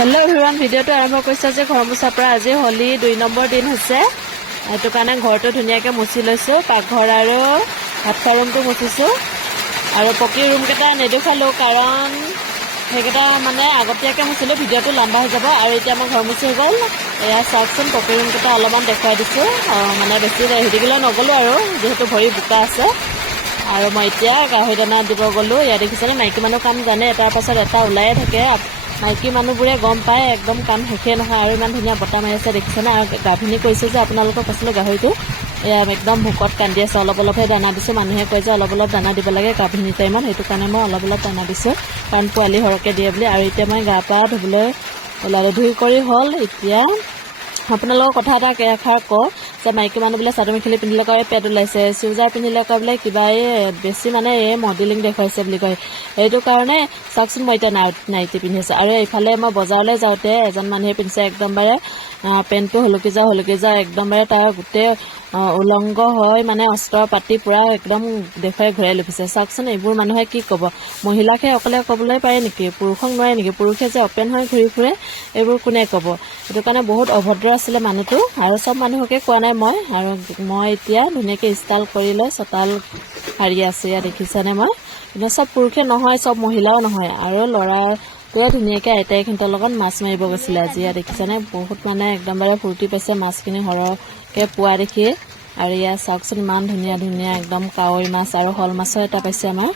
hello everyone ভিডিওটো আৰম্ভ কৰিছে যে ঘৰ মুছাৰ পৰা আজি হলি 2 নম্বৰ দিন হৈছে এটো কাৰণে ঘৰটো ধুনিয়াকৈ মুছি লৈছো পাকঘৰ আৰু ভাত খোৱা ৰুমটো মুছিছো আৰু পকি ৰুম কেটা নেদেখালো কাৰণ হেকেটা মানে আগতীয়াকৈ মুছিলো ভিডিওটো লম্বা হৈ যাব আৰু এতিয়া মই ঘৰ মুছি গ'ল এয়া চাওকচোন পকি ৰুম কেটা অলপমান দেখাই দিছো মানে বেছি হেৰিগিলা নগলো আৰু যেহেতু ভৰি বুকা আছে আৰু মই এতিয়া গাহৰি দানা দিব গলো ইয়া দেখিছানে মাইকী মানুহ কাম জানে এটাৰ পাছত এটা ওলায়ে থাকে মাইকী মানুহবোৰে গম পায় একদম কাম শেষে নহয় আৰু ইমান ধুনীয়া বটা মাৰি আছে দেখিছেনে আৰু গাভিনী কৈছে যে আপোনালোকক কৈছিলো গাহৰিটো এয়া একদম ভোকত কান্দি আছে অলপ অলপহে দানা দিছো মানুহে কয় যে অলপ অলপ দানা দিব লাগে গাভিনী টাইমত সেইটো কাৰণে মই অলপ অলপ দানা দিছো কাৰণ পোৱালি হৰকে দিয়ে বুলি আৰু এতিয়া মই গা পা ধুবলৈ ওলালে ধুই কৰি হ'ল এতিয়া আপোনালোকৰ কথা এটা এষাৰ কওঁ যে মাইকী মানুহ বোলে চাদৰ মেখেলি পিন্ধিলে কয় পেট ওলাইছে চুইজাৰ পিন্ধিলে কয় বোলে কিবা বেছি মানে মডেলিং দেখুৱাইছে বুলি কয় সেইটো কাৰণে চাওকচোন মই এতিয়া নাইটি পিন্ধিছে আৰু এইফালে মই বজাৰলৈ যাওঁতে এজন মানুহে পিন্ধিছে একদমবাৰে পেণ্টটো হলকি যাওঁ একদমবাৰে তাৰ গোটেই উলংগ হয় মানে অস্ত্ৰ পাতি পুৰা একদম দেখুৱাই ঘূৰাই লুকিছে চাওকচোন এইবোৰ মানুহে কি ক'ব মহিলাকে অকলে ক'বলৈ পাৰে নেকি পুৰুষক নোৱাৰে নেকি পুৰুষে যে অপেন হৈ ঘূৰি ফুৰে এইবোৰ কোনে ক'ব সেইটো কাৰণে বহুত অভদ্ৰ আছিলে মানুহটো আৰু সব মানুহকে কোৱা নাই মই এতিয়া ধুনীয়াকৈ ষ্টাইল কৰি লৈ চতাল হাৰি আছে ইয়াত দেখিছানে মই কিন্তু সব পুৰুষে নহয় সব মহিলাও নহয় আৰু ল'ৰাটোৱে ধুনীয়াকৈ আইতাই সিহঁতৰ লগত মাছ মাৰিব গৈছিলে আজি ইয়াত দেখিছানে বহুত মানে একদমবাৰে ফূৰ্তি পাইছে মাছখিনি সৰহকৈ পোৱা দেখি আৰু ইয়াত চাওকচোন ইমান ধুনীয়া ধুনীয়া একদম কাৱৈ মাছ আৰু শল মাছৰ এটা পাইছে আমাৰ